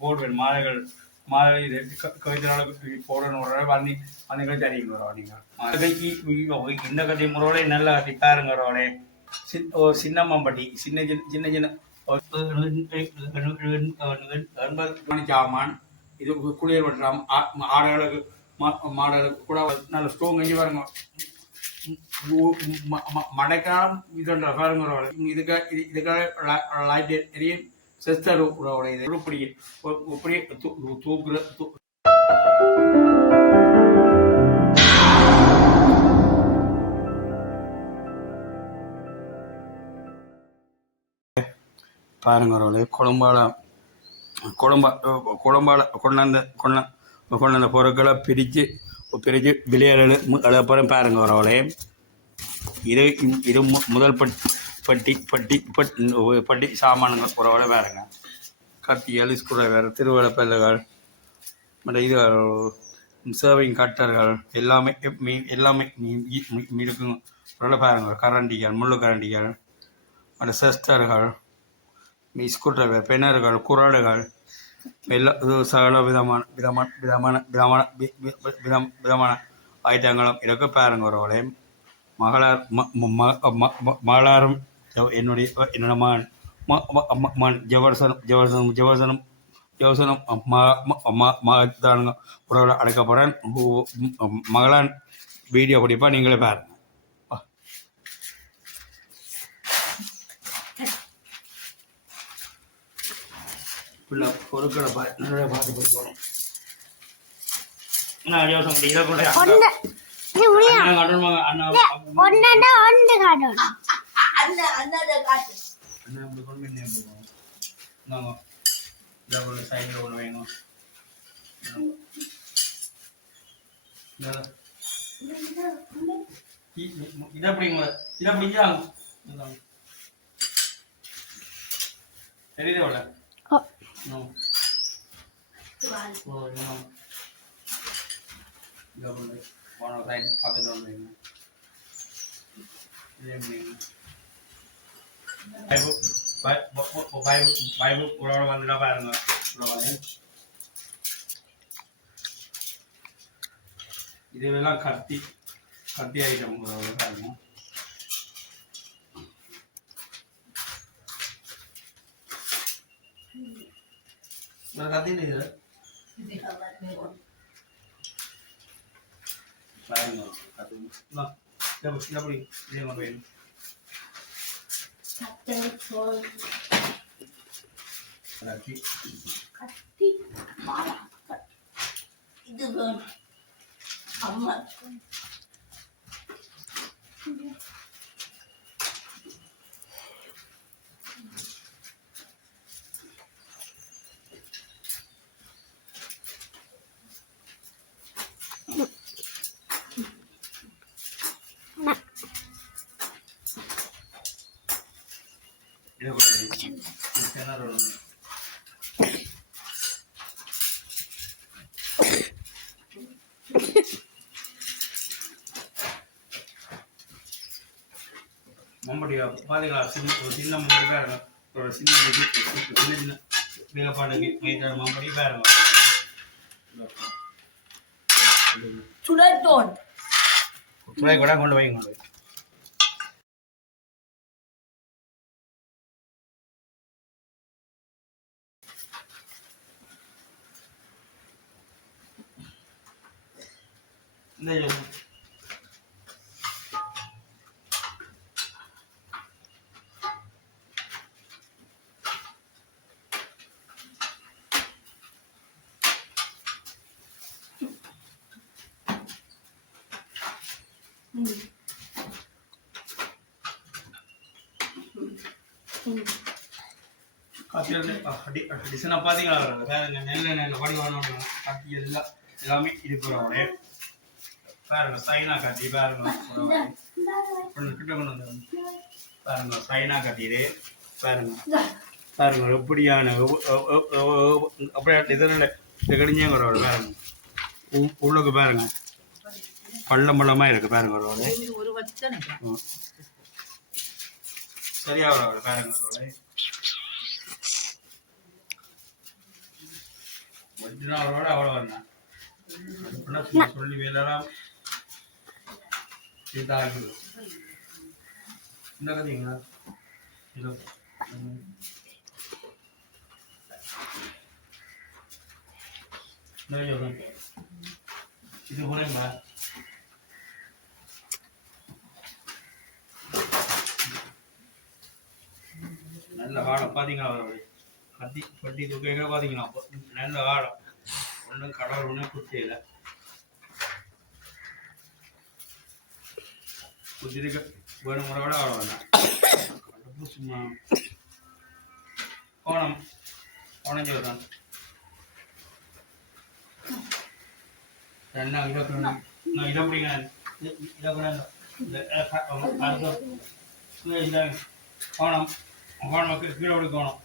போடுவேன் மாலைகள் மாலை கவிதனால போடணும் வந்து அந்த தெரியுங்கிறோம் நீங்கள் இந்த கதை முறையோட நல்ல கதை பாருங்கிறோட சின்னம்மாம்பட்டி சின்ன சின்ன சின்ன சாமான் இது குளிர் வெட்டலாம் ஆடுகளுக்கு மாடுகளுக்கு கூட நல்ல ஸ்ட்ரோங் கஞ்சி பாருங்க மழைக்காலம் இதுன்ற பாருங்க இதுக்காக லைட் எரியும் சிஸ்டர் இது இப்படி தூக்குற பாருங்க குழம்பால கொண்டாந்த பொருட்களை பிரித்து விளையாடுறப்புறம் பாருங்க வரவளே இது முதல் பட்டி சாமானுங்க உறவோட வேறுங்க கத்திகள் ஸ்க்ரூ திருவள்ளப்பல்லுகள் மற்ற இது சேவிங் கட்டர்கள் எல்லாமே இருக்குங்க உறவோட பாருங்க கரண்டிகள் முள்ளு கரண்டிகள் மற்ற செஸ்டர்கள் ஸ்க்ரூ டிரைவர் பெனர்கள் குரடுகள் எல்லா சகல விதமான ஐட்டங்களும் இருக்க பாருங்க ஒருவளே மகளாரும் என்னோட மகன் ஜவர்சனம் மகத்தானுங்க உறவுல அடைக்கப்படுறேன் மகளான் வீடியோ பிடிப்பா நீங்களே பாருங்க பொருட்களை பார்த்து போய்க்கணும் சைடில் ஒன்று வேணும் இதை பிடிங்க தெரியுது அவ்வளோ no no double one of right பக்கத்துல வந்து பைபு உங்களோட வந்துட்டா பாருங்க இதெல்லாம் கத்தி ஐட்டம் உங்களோட பாருங்க கத்தி இது பாருங்க எப்படி வேணும் இது வேணும் அம்மா மம்பட்டியா பாத்தீங்களா சின்ன மம்பட்டி பாருங்க ஒரு சின்ன வேகப்பாடு மம்பட்டி பாருங்க சுடத்தோன் கூட கொண்டு வைங்க இந்த டிசைனாக பார்த்தீங்களா பாருங்க நெல்ல வடிவான கத்தி எல்லாமே இருக்கிறோட பாருங்க சைனா கத்தி பாருங்க கிட்ட கொண்டு வந்து பாருங்க சைனா கத்திடு பாருங்க எப்படியான அப்படியே டிசைனில் கடிஞ்சாங்கிறோட பாருங்க உள்ளுக்கு பாருங்க பள்ளமாக இருக்கு பாருங்க சரியா பாருங்க ஒரிஜினலோட அவ்வளோ வந்தேன் சொல்லி வேலாம் இதாக இருக்குது இந்த கதைங்களா இது இது போறேங்களா நல்ல வாழை பார்த்தீங்களா கத்தி பட்டி தூக்க பார்த்தீங்களா நல்ல வாழை ஒன்றும் கடவுள் ஒன்றும் குத்தியில குத்திருக்க வேணும் முறை விட வாழ வேண்டாம் சும்மா ஓணம் உணஞ்சி வருதான் என்ன இதை நான் இதை பிடிக்கிறேன் இதை கூட ஓணம் ஓணம் கீழே பிடிக்கணும்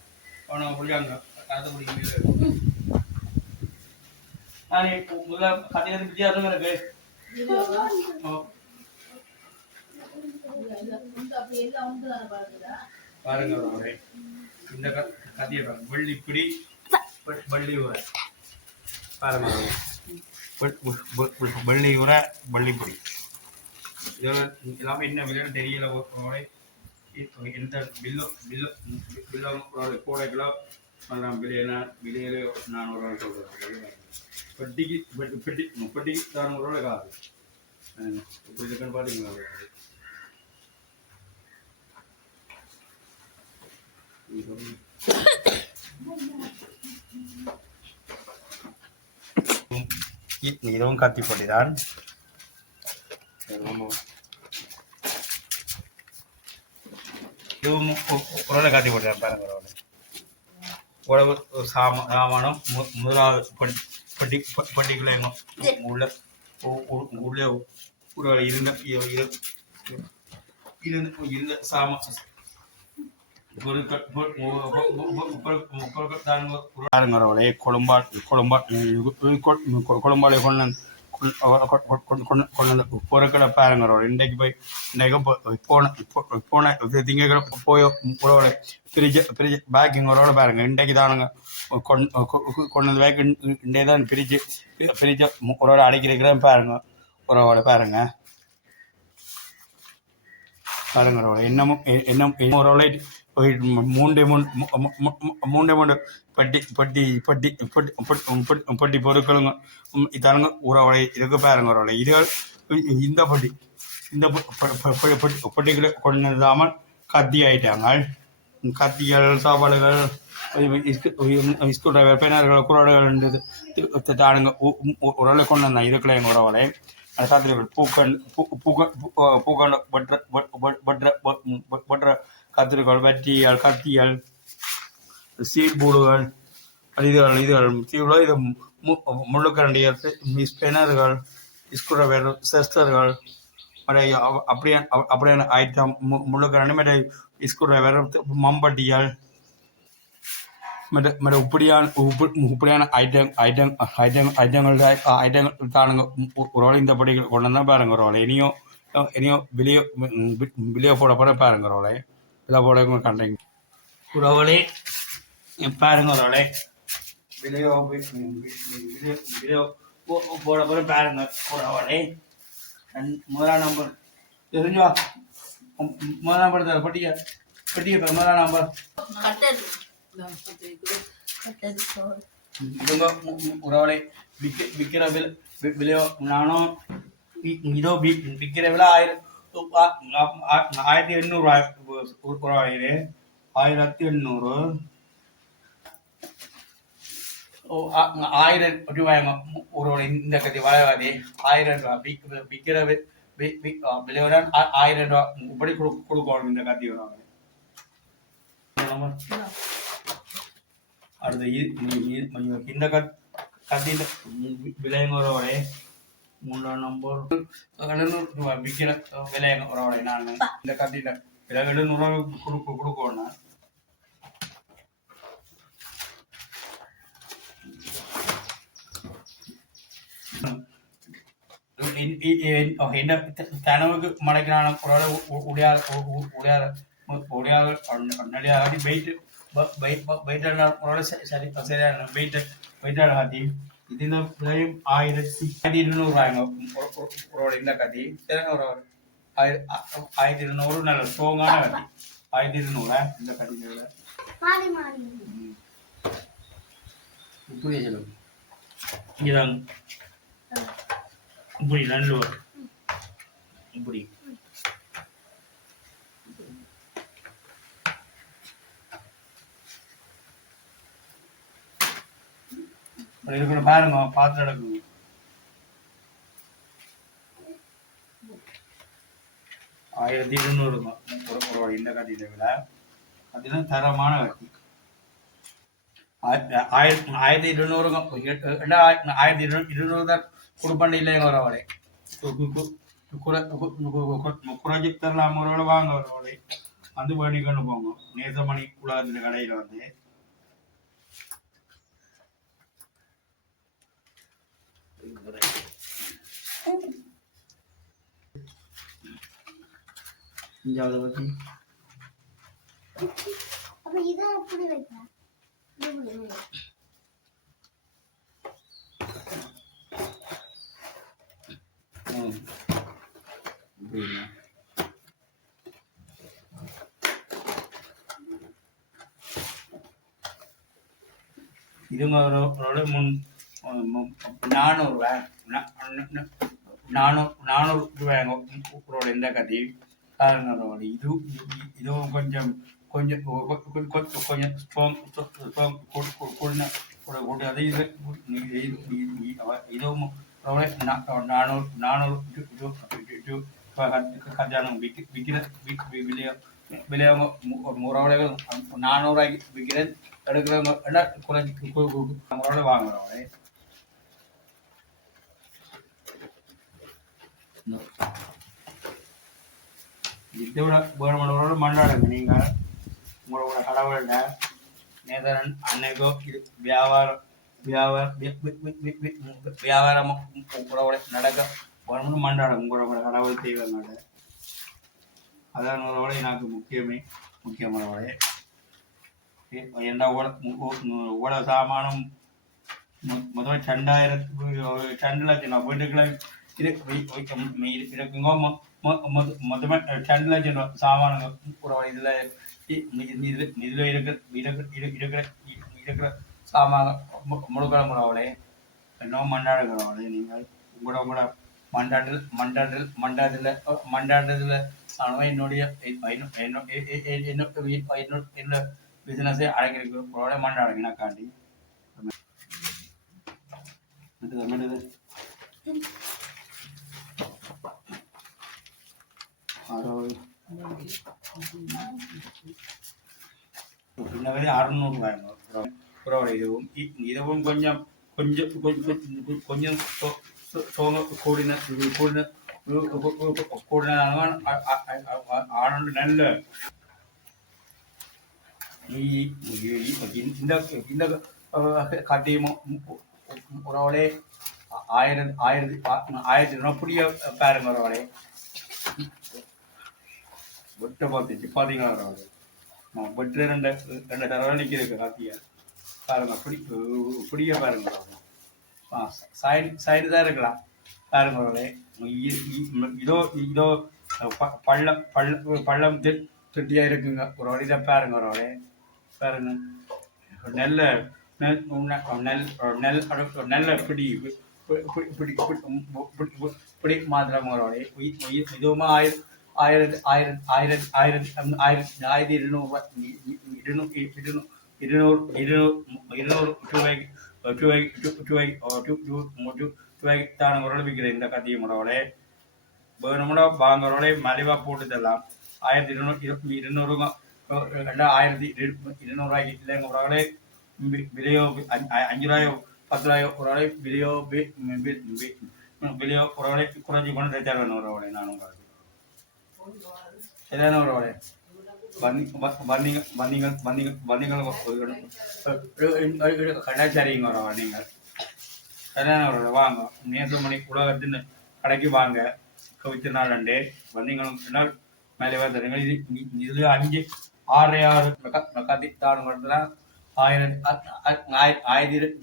ஓணம் பிடிக்காங்க அதை பிடிக்க முதல்ல கதைக்கு வித்தியாசம் இருக்கு பாருங்க இந்த கதையை வெள்ளிப்பிடி வள்ளி உரை பாருங்க வள்ளி உரை வள்ளிப்பிடி இதெல்லாம் எல்லாமே என்ன விலைன்னு தெரியல எந்த கூடைகளோ விலையில 400 ரூபாய் சொல்றேன் பெட்டிக்கு பெட்டிக்கு 400 ரூபாய் காது இப்படி இருக்குன்னு பார்த்தீங்களா இதுவும் கத்தி போட்டிதான் இதுவும் உரலை காத்தி போட்டிதான் பாருங்க உழவு சாமானம் முதலாவது பட்டிக்குள்ள உள்ள உள்ளே இருந்த சாமான் கொழும்பாலை கொண்டு பொருட்களை பாருங்க இன்றைக்கு போய் இன்றைக்கு போன திங்கக்கிழமை போய் உறவுகளை பிரிச்சு பேக்கிங் உறவுல பாருங்க இன்றைக்கு தானுங்க கொண்டு வந்து பேக் இன்றைக்கு தான் பிரிச்சு உறவுல அடைக்கிறேன் பாருங்க உறவுல பாருங்க பாருங்க உறவுல இன்னும் உறவுல மூன்று பட்டி பொருட்களுங்க இதானுங்க உறவடை இருக்கு பாருங்க உறவடை இதுகள் இந்த பட்டிகளை கொண்டதாமல் கத்தி ஆயிட்டாங்க கத்திகள் சாப்பாடுகள் ஸ்கூல் டிரைவர் பேனர்கள் குரடுகள் தானுங்க உறவை கொண்டு வந்தாங்க இதுக்குள்ள எங்கள் உறவடை சாத்திரிகள் பூக்கண்டு பற்ற கத்திரிகள் வட்டிகள் கத்திகள் சீட்போர்டுகள் இதுகள் இது முள்ளுக்கரண்டிகள் ஸ்பெனர்கள் ஸ்க்ரூ செஸ்டர்கள் அப்படியான ஐட்டம் முள்ளுக்கரண்டி மற்ற ஸ்க்ரூ டிரைவர் மம்பட்டிகள் மற்ற இப்படியான ஐட்டங்கள் தானுங்க ஒரு வேளை இந்த படிகள் கொண்டு வந்தால் பாருங்க ஒரு வேளை இனியோ வெளியே போட போட பாருங்க ஒரு வேளை இதை போட கண்டீங்க உறவுகளே பாருங்க உறவுகளே வெளியோ போட போட பாருங்க உறவுகளே முதலாம் நம்பர் தெரிஞ்சா முதலாம் நம்பர் தர பெட்டியை முதலாம் நம்பர் இதுங்க உறவுகளே விற்கிற விலையோ நானும் இதோ விற்கிற விலை 1800 உறவாயிரு 1800 1000 ரூபாய்ங்க ஒரு இந்த கத்தி வளராது 1000 ரூபாய் விற்கிற விலையோட 1000 ரூபாய் இப்படி கொடுக்கணும் இந்த கத்தி வருவாங்க அடுத்து இந்த கத்தியில் விலைங்க உறவோட 3ஆம் நம்பர் 700 ரூபாய் விற்கிற விலைங்க உறவோட நான் இந்த கத்தியில் விலை 700 ரூபாய் கொடுக்கணும் എന്റെ കനവക്ക് മടക്കിനാണ് ഒരാളെ ഉടയാതെ വെയിറ്റ് വെയിറ്റാണ് ശരി ശരിയാണ് വെയിറ്റാണ് കത്തി ഇതിന് വിലയും 1200 இந்த கத்தி 1200 நல்ல ஸ்ட்ராங்கான கத்தி 1200 இந்த கத்தி இப்படி சொல்லுங்க இதான் இப்படி நல்லூர் இப்படி இருக்கிற பாருங்க பார்த்து நடக்குங்க 1200 இந்த கத்தியை விட அதுனா தரமான கத்தி 1200 1200 தான் கொடுப்பண்ட இல்லைங்க ஒருவளை குறைஞ்சி தரலாம் ஒருவளை வாங்க ஒருவளை வந்து பண்ணிக்கொண்டு போங்க நேசமணி உலகத்தில் கடையில் வந்து அஞ்சாவது பத்தி அப்ப இது எப்படி வைக்கலாம் இதுங்க முன் 400 ரூபாய் இந்த கத்தி காரணம் இதுவும் கொஞ்சம் கொஞ்சம் கொஞ்சம் ஸ்ட்ராங் கூடாது அது இதுவும் 400 கல்யாணம் விற்கிற விலையவங்க முறவளைகள் 400 விற்கிறேன் எடுக்கிறவங்க என்ன குறைஞ்சி முறவளை வாங்குறவங்களே இதோட வேணுமனோட மண்டாடுங்க நீங்கள் உங்களோட கடவுள்கிட்ட நேதரன் அன்னைக்கோ இது வியாபாரம் உறவுட நடக்க வேணும்னு மண்டாடுங்க உங்களோட கடவுள் தெய்வங்களோட அதான் உறவோட எனக்கு முக்கியமானவோட என்ன ஓட சாமானம் முதல்ல 2 லட்சம் நான் வீட்டுக்குள்ள இருக்குங்க மொத்தமாக 2 லட்சம் சாமானுங்க ஒரு இதில் இருக்கிற சாமான முழுக்கிற முறவளே இன்னும் மண்டாடுகிறவளே நீங்கள் உங்களோட மண்டாட்டத்தில் ஆனால் என்னுடைய என்ன பிசினஸே அடங்கியிருக்கு உங்களோட மண்டாடுங்க காண்டி இந்த மாதிரி 600 இதுவும் இதுவும் கொஞ்சம் கொஞ்சம் கொஞ்சம் கூடின ஆனந்து நல்ல இந்த கத்தியமும் உறவுகளே 1000 புதிய பாருங்க உறவுகளே வெட்ட பார்த்துச்சு பார்த்தீங்களா உறவுகளே வெட்டு 2 தடவை நிற்கிறது கத்திய பாருங்க புடிய பாருங்க சைடு தான் இருக்கலாம் பாருங்க உறவுகளே இதோ பள்ளம் திட்டியா இருக்குங்க ஒரு வழியில பாருங்க உறவுகளே பாருங்க நல்ல நல்ல பிடி மாத்திரம் உறவுகளே இதுவுமா 1200 ரூபாய்க்கு விற்கிறேன் இந்த கத்திய முறவளே வேணும்னா வாங்குறவளே மலிவா போட்டு தரலாம் 1200 2200 இல்லைங்க உறவுகளே விலையோ 5 ரூபாயோ 10 ரூபாயோ உறவுகளே விலையோ உறவுகளே குறைஞ்சி கொண்டு தருவேன் உறவுகளே நான் உங்களுக்கு சரியான உறவுகளே கடாச்சாரிங்க உறவுகள் நீங்கள் சரியான உறவுகளை வாங்க நேசமணி உலகத்தின் கடைக்கு வாங்க கவித்த நாள் 2 வந்தீங்களும் மேலே தருங்க இது 5 6 കത്തിത്താണെന്ന് ആയിരത്തി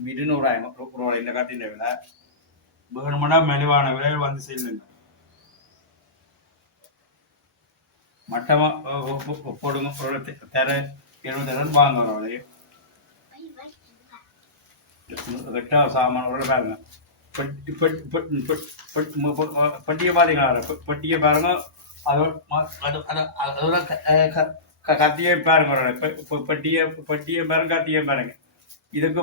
200 இந்த கத்தின விலை வேணுமெண்டா மெலிவான விலையில் வந்து செல்லுங்க மட்டமா போடுங்க ஒரு தர 20 வாங்குறவங்களே கெட்ட சாமான ஒரு பாருங்க பெட்டியை பாத்தீங்களா பெட்டியை பாருங்க அதோட கத்தியே பாருங்க பெட்டியை பெட்டியை பாருங்க கத்தியே பாருங்க இதுக்கு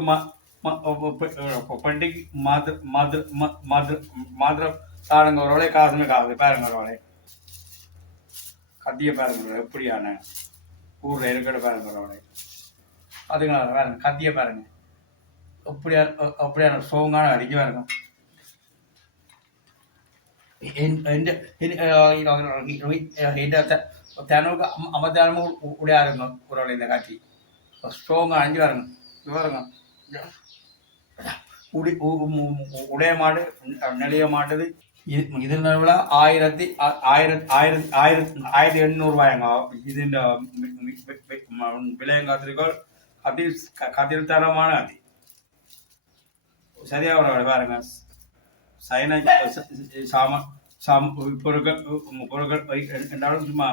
பெட்டிக்கு மாத்திரம் தாடுங்க ஒரு வேலை காசுமே காசு பாருங்க ஒரு வேலை கத்தியை பாருங்க எப்படியான ஊர்ல இருக்கிற பாருங்க ஒரு வேலை அதுங்களா பாருங்க கத்தியை பாருங்க அப்படியான ஸ்ட்ராங்கான அடிக்க பாருங்க தினமுக்கு 50 உடையாருங்க ஒரு இந்த காட்சி ஸ்ட்ராங்காக அஞ்சு பாருங்க பாருங்க உடைய மாடு நெளிய மாட்டுது இது விலை 1800 ரூபாயங்க இது இந்த விலையங்காத்திரிகள் கதிர் தரமான அது சரியா பாருங்க சைனா பொருட்கள் என்றாலும் சும்மா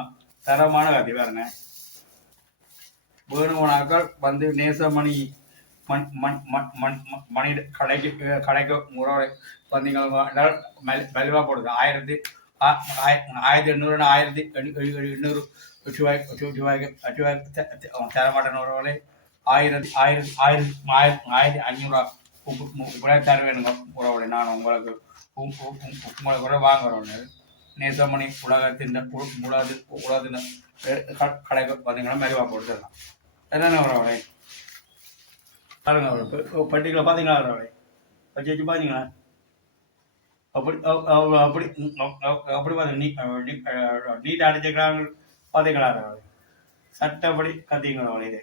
தரமான கதை பாருங்க வேணுமானாக்கள் வந்து நேசமணி மணி கடைக்கு முறை வந்தீங்கன்னா மலிவா போடுது 1800 1800 ரூபாய்க்கு தரமாட்டேன் ஒரு 1500 தருவேனுங்க உறவுடைய நான் உங்களுக்கு கூட வாங்குறோன்னு நேசமணி உலகத்தின் கடைக்கு பார்த்தீங்கன்னா மெதுவா போட்டு தரலாம் என்னென்ன உறவுடைய பாருங்க பட்டிகளை பார்த்தீங்களா உறவுடைய வச்சு வச்சு பார்த்தீங்களா அப்படி அப்படி அப்படி பார்த்தீங்க நீட் அடிச்சுக்கிறாங்க பார்த்தீங்களா சட்டப்படி கத்திங்களா இது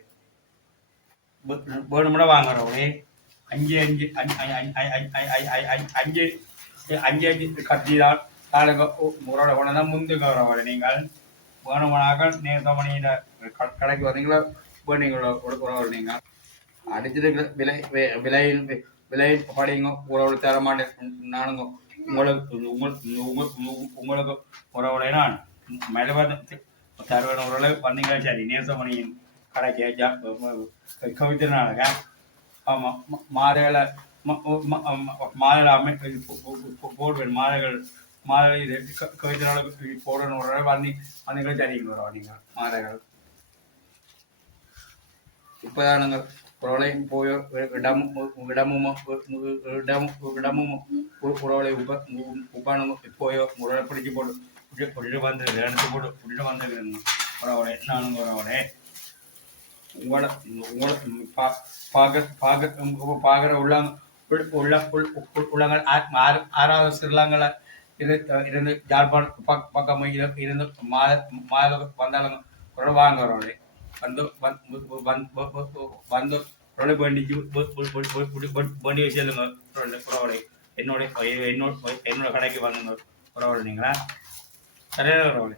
வேணுமுன்னா வாங்குறவங்களே 5 கத்தி தான் காலுக்கு முறோட கொண்டு தான் முந்துங்க வரவரை நீங்கள் வேணுமானாக்க நேசமணியில் கடைக்கு வந்தீங்களோ வேணுங்களோ உறவு நீங்கள் அடிச்சிருக்கிற விலையின் படிங்க உறவு தர மாட்டேன் நானுங்க உங்களுக்கு உறவுடைய நான் மெலவாத தருவன உறவு வந்தீங்களா சரி நேசமணியின் கடைக்கு கவித்தினாலங்க ஆமாம் மாலைகளை போடுவேன் மாலை கவிதனால போடணும் ஒரு வந்தீங்களே தெரியுங்க நீங்கள் மாலைகள் இப்போதானுங்க உறவுலையும் போயோ இடமும் உறவுலை உப்பானுங்க போயோ உறவை பிடிச்சி போட்டு வந்து எடுத்து போட்டு வந்துருக்குங்க உறவுலை நானுங்க உறவுலை உங்களை பார்க்குற உள்ளங்கள் 6வது சிறுலங்களை இருந்து ஜாழ்ப்பாணம் பக்கம் இருந்து மாத வந்தாலும் கூட வாங்குறோட வந்து வேண்டிச்சு வேண்டி வச்சுருங்க உறவோட என்னோட கடைக்கு வாங்குங்க உறவோட நீங்களா சரியான உறவோட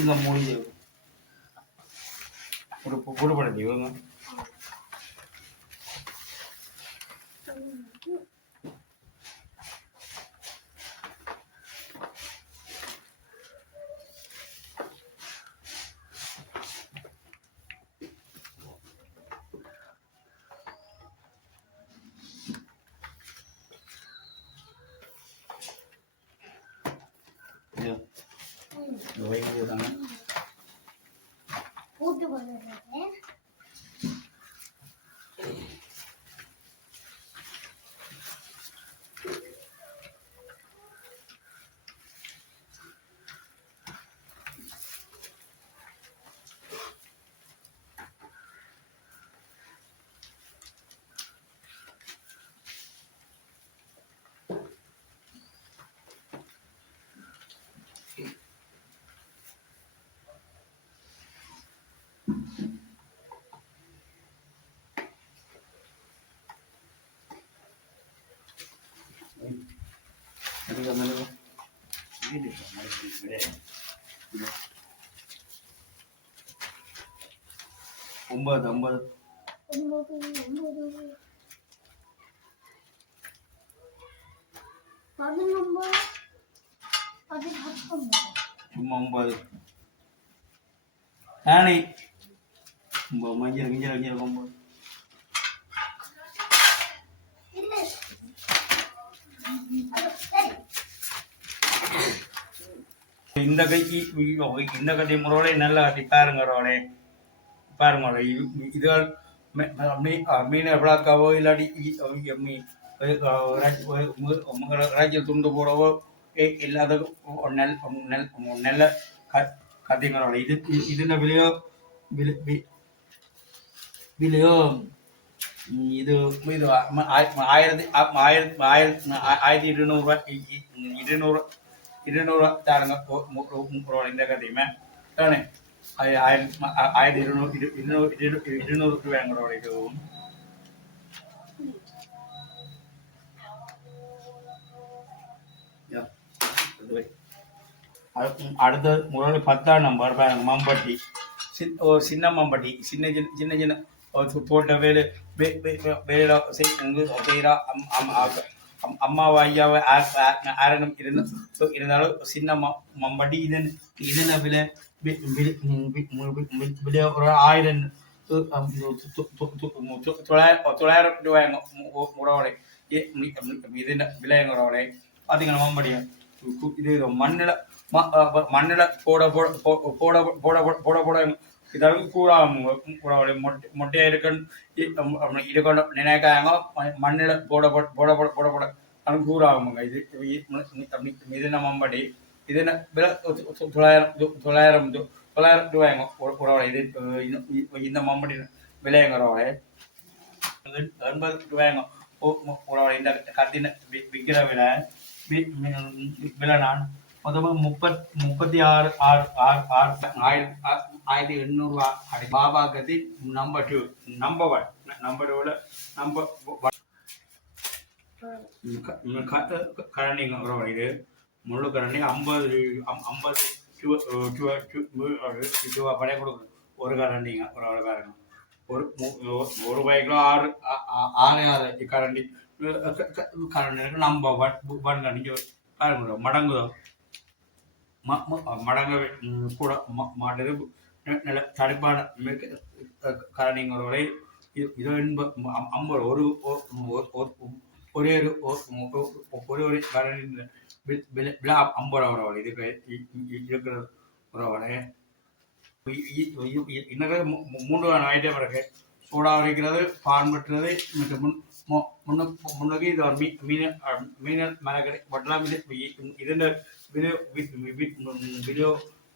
இங்கே மூடி புடுபடுத்தி இவங்க வைங்க கூட்டு போடுறது. ஒன்பது 50 9, 11, 19. சும்மா 9 தானே மஞ்சள் கிஞ்சல் கிஞ்சல் 9 இல்ல. சரி. இந்த கைக்கு இந்த கதை முறையோட நல்லா கட்டி பாருங்க ரோலே பாருங்க இதுகள் மீன் விளக்காவோ இல்லாட்டி ராஜ்ய துண்டு போடவோ இல்லாத நல்ல கதைங்களோட இதுல விலையோ இது இது 1200 200 தாருங்க இந்த கதையுமே தானே 1200 ரூபாய்ங்களோட இதுவும் அடுத்த முறை 10ஆம் நம்பர் பாருங்க மம்பட்டி சின்ன மம்பட்டி சின்ன சின்ன சின்ன சின்ன போட்ட வேலை செய்கிறா அம்மாவை ஐயாவை ஆரணும் இருந்தாலும் சின்ன மம்பட்டி இதன விலை விலை ஒரு 900 ரூபாய்ங்க உறவுடைய இதன விலைங்கிறவடைய பார்த்தீங்கன்னா மம்பட்டியும் இது மண்ணில் போட போட போட போட போட போட இதற்கு கூடாது மொட்டையா இருக்கணும் நினைக்காங்க மண்ணில் போட போட போட போட போட போட அது கூறாகுங்க இது இது மம்படி இது விலை 900 ரூபாய்ங்க உறவோட இது இந்த மம்படி விலைங்கிறவோட 80 ரூபாய்ங்க உறவோட இந்த கத்தின விற்கிற விலை விலை நான் மொத்தமாக 36,800 அடி பாபா கதி நம்பர் 2 நம்பர் 1 கரண்டிங்க இது முழு கரண்டி 50 ரூபா படைய கொடுக்குது ஒரு கரண்டிங்க ஒரு காரணம் ஒரு ரூபாய்க்குள்ள 6 கரண்டி கரண்டி நம்பர் 1 கரண்டி மடங்குதோ மடங்க கூட மாட்டது நல்ல தடுப்பான காரணிங்களோட இது 50 ஒரே ஒரு காரணி விழா 50 ரூபா இதுக்கு இருக்கிற உறவோட இன்னொரு 3 ஐட்டம் இருக்கு சோடா வைக்கிறது பான் வெட்டுறது முன்னோக்கி இது மீன் மரக்கறி வட்டலாம் ഇതിൻ്റെ വീഡിയോ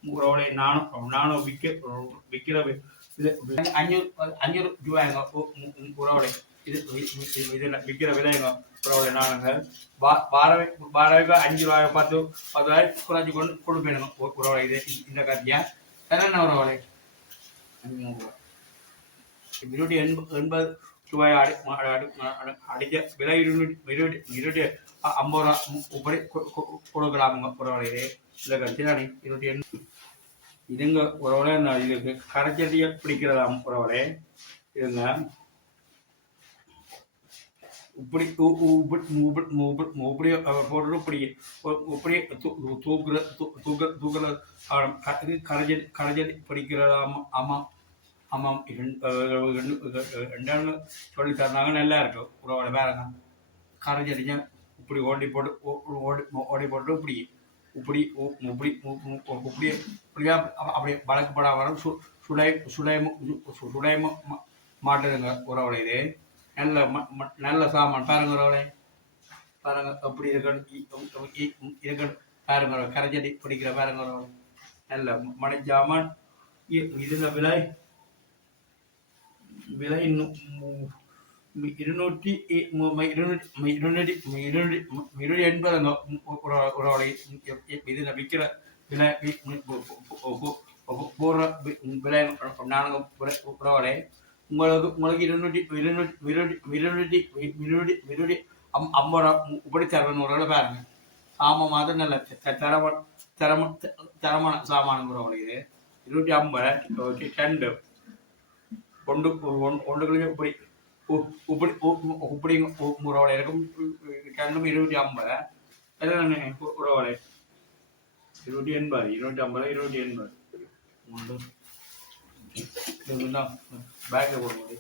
ഉറവളെ നാണോ വിൽക്കുന്ന 500 രൂപ ഉറവളെ ഇത് ഇതിൻ്റെ വിൽക്കുന്ന വിലയങ്ങോ ഉറവളെ നാണുங்க வாடகை 5 ரூபாய் 10 ரூபாய் குறைஞ்சி கொண்டு கொடுப்பேனுங்க உறவளை இது இந்த கத்தியா என்ன உறவளை 500 ரூபாய் 280 ரூபாய் அடிக்க விலை 250 ரூபா இப்படி கொடுக்கலாமுங்க உறவுகளே இந்த கட்சி தானே 280 இதுங்க உறவுகளே இதுக்கு கரைச்சட்டியை பிடிக்கிறதாம் உறவுகளே இதுங்க இப்படி இப்படி போட்டு இப்படி தூக்குற கரைச்சட்டி பிடிக்கிறதாம் ஆமாம் ஆமாம் ரெண்டாவது சொல்லி தந்தாங்க நல்லா இருக்கும் உறவோட வேறங்க கரைச்சடிங்க இப்படி ஓடி போட்டு இப்படி இப்படி இப்படி இப்படி இப்படியா அப்படி வழக்கப்படாம வரும் சுடை சுடைமு சுடைமு மாட்டுதுங்க உறவுல இது நல்ல நல்ல சாமான் பாருங்க உறவுல பாருங்க எப்படி இருக்கணும் பாருங்க கரைச்சடி பிடிக்கிற பாருங்க உறவுல நல்ல மணி சாமான் இதுல விலை விலை ഇരുന്നൂറ്റി എൺപത് ഒരാളെ ഇതിനെ വിൽക്കുന്ന വില പൂർണ്ണ വില ഒരാളെ உங்களுக்கு இருநூற்றி ஐம்பது ரூபா இப்படி தரணும் பாருங்க சாமான் மாதிரி நல்ல தரமான சாமானுங்கிறவங்கள இது 250 ரெண்டு ஒன்று ஒன்றுகளுக்கு இப்படி இப்படி உறவுல இருக்கும் ரெண்டும் 250 அதெல்லாம் உறவுல 280 250 280 பேக்கில் போடும்போது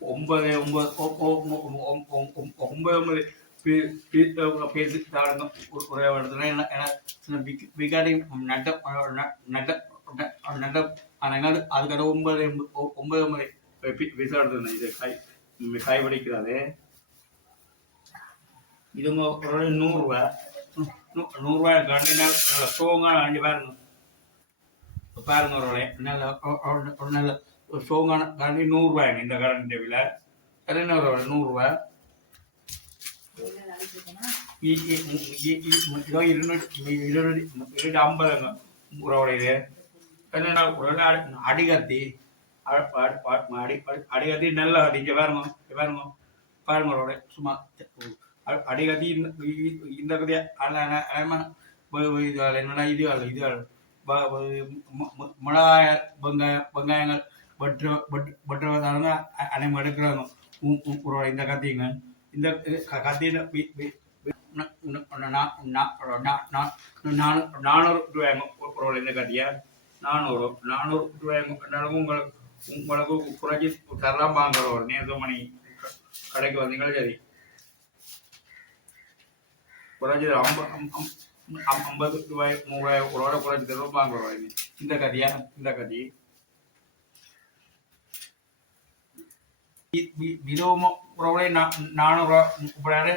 ஒன்பது பேசி தாடுங்க ஒரே இடத்துல ஏன்னா விகாடி அதுக்காக 9 பேச எடுத்துருந்தேன் இது காய் படிக்கிறாரு இதுங்க ஒரு 100 ரூபா 100 ரூபாய் கண்டி நல்ல ஸ்ட்ராங்கான வண்டி பாருங்க பாருங்க ஒரு நல்ல நல்ல ஸ்ட்ராங்கான கண்டி 100 ரூபாய்ங்க இந்த கரண்ட் விலை என்ன 100 ரூபாய் இதோ 250 உறவுடையது என்னென்ன அடிகத்தி அடிகத்தி நல்ல கத்தி இங்கே பாருங்க பாருங்க பாருங்க உறவுடைய சும்மா அடிகத்தி இந்த கதையா என்னடா இது மிளகாய வெங்காயங்கள் வெட்டுறதால அனைவரும் எடுக்கிறாங்க இந்த கத்திங்க இந்த கத்தியில் 400 ரூபாய்ங்க ஒரு இந்த கத்தியா 400 ரூபாய்ங்க உங்களுக்கு குறைச்சி தரலாம் வாங்குறோம் நேற்று மணி கடைக்கு வந்தீங்களா சரி குறைச்சி 50 ரூபாய் 100 ரூபாய் ஒரு குறைச்சி தருவோம் வாங்குறோம் இந்த கத்தியா இந்த கத்தி இதுவும் உறவுகளை 400 ரூபா முப்படாது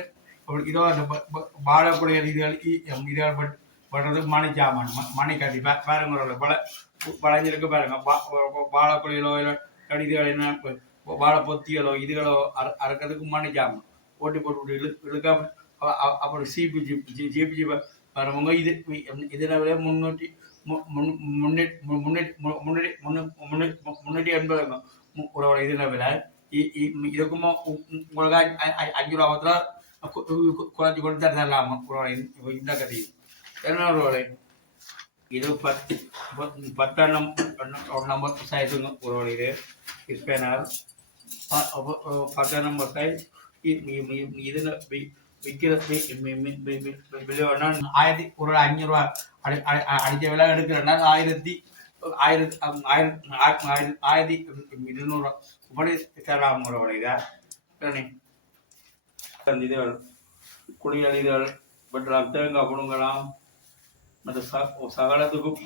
இதோ அந்த வாழக்கூடிய இதுகள் படுறது மணி சாமான் மணி கட்டி பாருங்க பல வளைஞ்சிருக்கு பாருங்க வாழைக்குழிகளோ இல்லை கடிதுகள் என்ன வாழை பொத்திகளோ இதுகளோ அறுக்கிறதுக்கு மணி சாமான் போட்டு போட்டு இழுக்க அப்புறம் ஜிபி வரவங்க இது இதில் விட 380 உறவுகளை இதில் விலை இதுக்கும் உங்களுக்கு 5 ரூபாத்தில் குறைச்சி கொடுத்து தரலாமா இந்த கதை என்ன ஒரு இது 10 நம்பர் சைஸுங்க ஒரு இது ஸ்பேனர் 10 நம்பர் சைஸ் இதில் விற்கிற விலை 1500 ரூபா அடித்த விலை எடுக்கிறேன்னா 1200 ரூபா இப்படி தரலாம் ஒரு இதா இதுகள் குளியல் இதுகள் வெட்டலாம் தேங்காய் கொடுங்கலாம் மற்ற சகலத்துக்கும்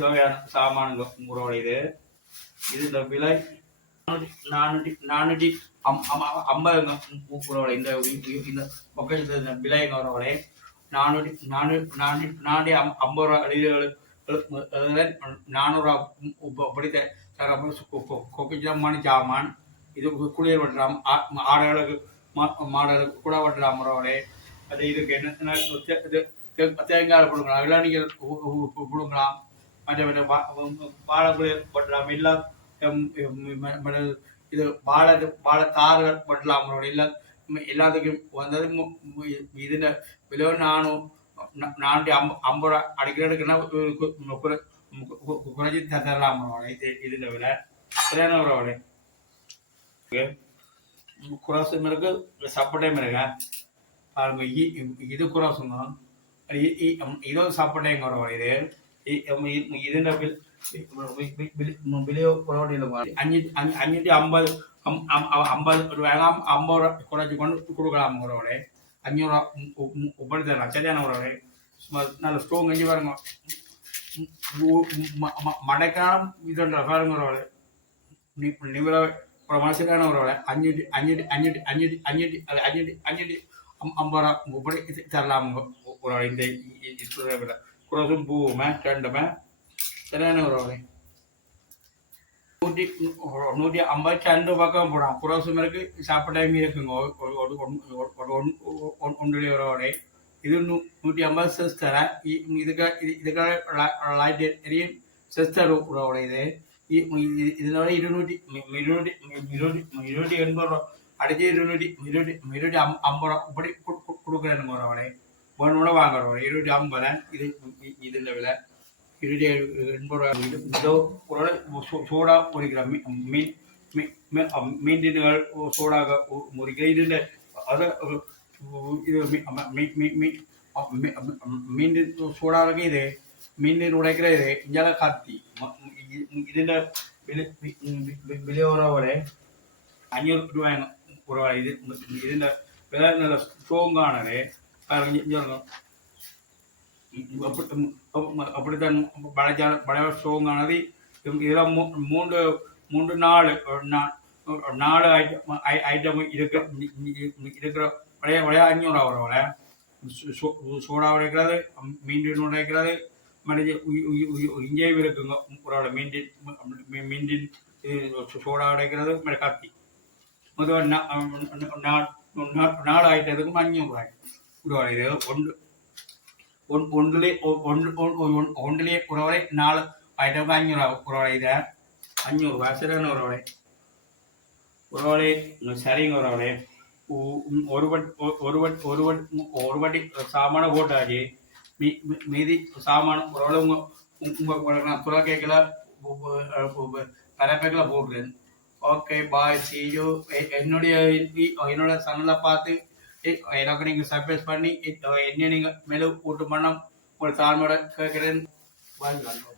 தேவையான சாமான்கள் உங்களோட இது இந்த விலை 450 உங்களோட இந்த விலைங்க உறவுகளே 450 ரூபா அடிகள் 400 ரூபா இப்படி கொக்கிச்சமான சாமான் இது குளியல் வெட்டலாம் ஆடுகளுக்கு மாடுகளுக்கு கூட வெட்டலாம் உறவுகளே அது இதுக்கு என்ன தேங்காய் கொடுக்கலாம் இளநீர்கள் கொடுக்கலாம் மற்ற வாழைக்குளியல் வெட்டலாம் எல்லாம் இது வாழைத்தாறுகள் வெட்டலாம் உறவுகளே எல்லாத்துக்கும் வந்தது இதில் விலை 450 ரூபா அடிக்கிறதுக்குன்னா குறைச்சி தரலாம் உறவுகளே இதில் விலை சரியான உறவுகளே குராசும் இருக்கு சப்பட்டையும் இருக்கா பாருங்க இது குராசுங்க இதுவும் சப்பட்டையும் வரும் இது ഇതിന്റെ വിലയോ അഞ്ഞൂറ്റി അമ്പത് അമ്പത് രൂപ 50 രൂപ കുറച്ച് കൊണ്ട് കൊടുக்கலாம் உறவுகளே 500 ரூபா உபரித்தரலாம் சரியான உறவுகளே நல்ல ஸ்ட்ரோங் கஞ்சி பாருங்க மடைக்காலம் இதுன்ற பாருங்க உறவுகளே நிமிர ஒரு மனசுக்கான உறவுகளே 550 ரூபா உபரி தரலாம் உறவுகளே இந்த குறசும் பூவுமே ரெண்டுமே சரியான உறவுகளே 152 பக்கம் போடாம் குரோசும் இருக்கு சாப்பிட்டாமே இருக்குங்க ஒன்றுடைய உறவோட இது 150 செஸ் தரேன் இதுக்காக லைட் எரியும் செஸ் தரும் உறவோட இதனோட 280 ரூபா அடிச்சு 250 ரூபா இப்படி கொடுக்குறேன் உறவோட ஒன்று வாங்குறோம் 250 இது இதுல விலை 280 சோடா பொரிக்கிற மீன்கள் சோடாக முறிக்கிற இதுல அது இது மீன் சோடாக இது மீன் உடைக்கிற இது இஞ்சால கத்தி ഇതിന്റെ വിലയോടെ 500 രൂപ കുറവാണ് ഇതിന്റെ വില നല്ല സ്ട്രോങ് ആണല്ലേ அப்படித்தான் பழைய ஸ்ட்ரோங் ஆனது இதெல்லாம் மூன்று நாலு ஐட்டம் இருக்கிற பழைய 500 ரூபா வர சோடா உடைக்கிறது மீன் உடைக்கிறது இங்கேயும் இருக்குங்க ஒரு மீண்டின் சோடா உடைக்கிறது கத்தி முதல் 4 ஐட்டத்துக்கும் 500 ரூபாய் இது ஒன்றிலே உறவுகளை 4 ஐட்டம் 500 உறவுகளை இதை 500 ரூபாய் சரியான உறவுகளை சரிங்க உறவுகளை ஒரு வட்டி சாமான போட்டாச்சு மீதி சாமான உறவுகளை உங்க துறை கேட்கல பரப்பேக்கில் போடுறேன் ஓகே பாய் சியூ என்னோட சேனலை பார்த்து எனக்கு நீங்கள் சர்ப்ரைஸ் பண்ணி என்ன நீங்கள் மேலும் கூட்டு பண்ண ஒரு தாழ்மையோட கேட்குறேன் வாழ்க்கை